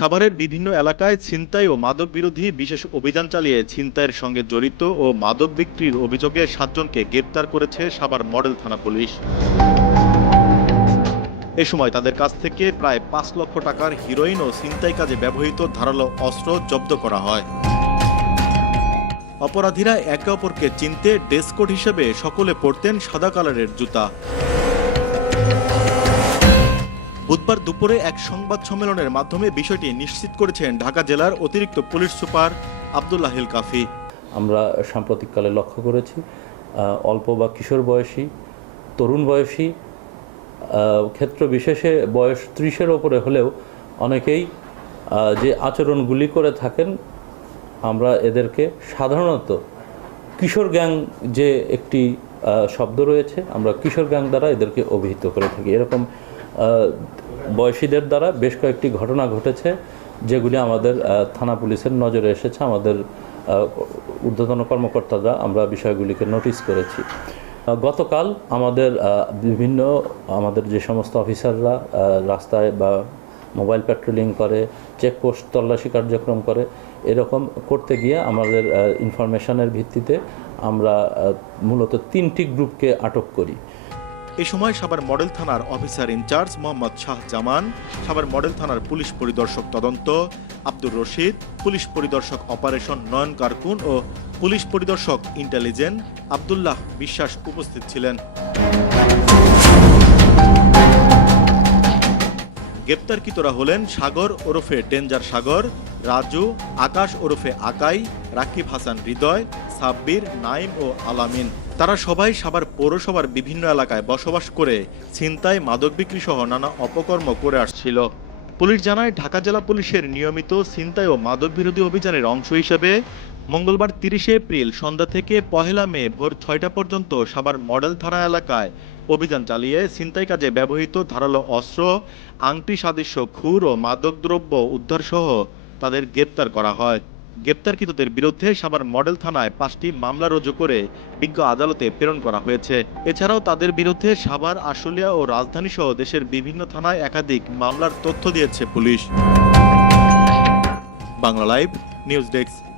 সাভারের বিভিন্ন এলাকায় ছিনতাই ও মাদক বিরোধী বিশেষ অভিযান চালিয়ে ছিনতাইয়ের সঙ্গে জড়িত ও মাদক বিক্রির অভিযোগে সাতজনকে গ্রেপ্তার করেছে সাভার মডেল থানা পুলিশ। এ সময় তাদের কাছ থেকে প্রায় পাঁচ লক্ষ টাকার হিরোইন ও ছিনতাই কাজে ব্যবহৃত ধারালো অস্ত্র জব্দ করা হয়। অপরাধীরা একে অপরকে চিনতে ড্রেস কোড হিসেবে সকলে পরতেন সাদা কালারের জুতা। বুধবার দুপুরে এক সংবাদ সম্মেলনের মাধ্যমে বিষয়টি নিশ্চিত করেছেন ঢাকা জেলার অতিরিক্ত পুলিশ সুপার আবদুল্লাহিল কাফি। আমরা সাম্প্রতিককালে লক্ষ্য করেছি অল্প বা কিশোর বয়সী, তরুণ বয়সী ক্ষেত্র বিশেষে বয়স ত্রিশের ওপরে হলেও অনেকেই যে আচরণগুলি করে থাকেন, আমরা এদেরকে সাধারণত কিশোর গ্যাং যে একটি শব্দ রয়েছে, আমরা কিশোর গ্যাং দ্বারা এদেরকে অভিহিত করে থাকি। এরকম বয়সীদের দ্বারা বেশ কয়েকটি ঘটনা ঘটেছে, যেগুলি আমাদের থানা পুলিশের নজরে এসেছে। আমাদের ঊর্ধ্বতন কর্মকর্তারা আমরা বিষয়গুলিকে নোটিশ করেছি। গতকাল আমাদের বিভিন্ন, আমাদের যে সমস্ত অফিসাররা রাস্তায় বা মোবাইল পেট্রোলিং করে, চেকপোস্ট তল্লাশি কার্যক্রম করে, এরকম করতে গিয়ে আমাদের ইনফরমেশনের ভিত্তিতে আমরা মূলত তিনটি গ্রুপকে আটক করি। এ সময় সাভার মডেল থানার officer incharge Mohammad Shah Zaman, Savar model থানার পুলিশ পরিদর্শক তদন্ত, আব্দুর রশিদ, পুলিশ পরিদর্শক অপারেশন নয়ন কার্কুন ও পুলিশ পরিদর্শক ইন্টেলিজেন্ট আবদুল্লাহ বিশ্বাস উপস্থিত ছিলেন। গ্রেপ্তারকৃতরা হলেন সাগর ওরফে ডেঞ্জার সাগর, রাজু, আকাশ ওরফে আকাই, রাকিব হাসান হৃদয়, সাব্বির, নাইম ও আলামিন। তারা সবাই সাভার পৌরসভার বিভিন্ন এলাকায় বসবাস করে ছিনতাই, মাদক বিক্রি সহ নানা অপকর্ম করে আসছিল। পুলিশ জানায়, ঢাকা জেলা পুলিশের নিয়মিত ছিনতাই ও মাদক বিরোধী অভিযানের অংশ হিসেবে মঙ্গলবার তিরিশে এপ্রিল সন্ধ্যা থেকে পহেলা মে ভোর ছয়টা পর্যন্ত সাভার মডেল থানা এলাকায় অভিযান চালিয়ে ছিনতাই কাজে ব্যবহৃত ধারালো অস্ত্র, আংটি সাদৃশ্য, খুর ও মাদকদ্রব্য উদ্ধার সহ তাদের গ্রেপ্তার করা হয়। গ্রেপ্তারকৃতদের বিরুদ্ধে সাভার মডেল থানায় পাঁচটি মামলা রুজু করে বিজ্ঞ আদালতে প্রেরণ করা হয়েছে। এছাড়াও তাদের বিরুদ্ধে সাভার, আশুলিয়া ও রাজধানী সহ দেশের বিভিন্ন থানায় একাধিক মামলার তথ্য দিয়েছে police. Bangla live, news desk.